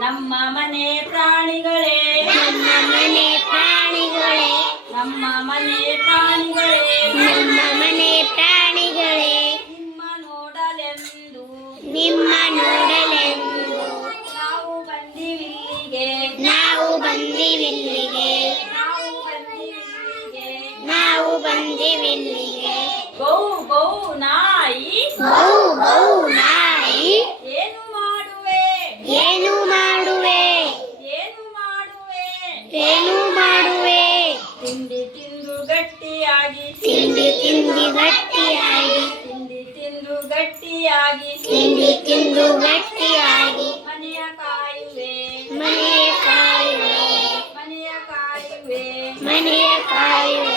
ನಮ್ಮ ಮನೆ ಪ್ರಾಣಿಗಳೇ. ನಮ್ಮ ಮನೆ ಪ್ರಾಣಿಗಳೇ. ನಮ್ಮ ಮನೆ ಪ್ರಾಣಿಗಳೇ. ನಮ್ಮ ಮನೆ ಪ್ರಾಣಿಗಳೇ. ನಿಮ್ಮ ನೋಡಲೆಂದು. ನಿಮ್ಮ ನೋಡಲೆಂದು. ನಾವು ಬಂದಿವಿಲ್ಲಿಗೆ. ನಾವು ಬಂದಿವಿಲ್ಲಿಗೆ. ನಾವು ಬಂದಿವಿಲ್ಲಿಗೆ. ನಾವು ಬಂದಿವಿಲ್ಲಿಗೆ. ಗೌ ಗೌ ನಾಯಿ. ಏನು ಮಾಡುವೆ ತಿಂಡಿ ತಿಂದು ಗಟ್ಟಿಯಾಗಿ ತಿಂಡಿ ತಿಂಡಿ ಗಟ್ಟಿಯಾಗಿ ತಿಂಡಿ ತಿಂದು ಗಟ್ಟಿಯಾಗಿ ತಿಂಡಿ ತಿಂದು ಗಟ್ಟಿಯಾಗಿ ಮನೆಯ ಕಾಯುವೆ ಮನೆಯ ಕಾಯುವೆ ಮನೆಯ ಕಾಯುವೆ ಮನೆಯ ಕಾಯುವೆ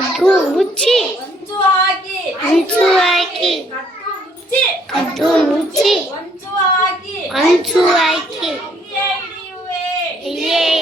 가도 무치. 원조하기. 원조하기. 가도 무치. 가도 무치. 원조하기. 원조하기. 일리에 일리에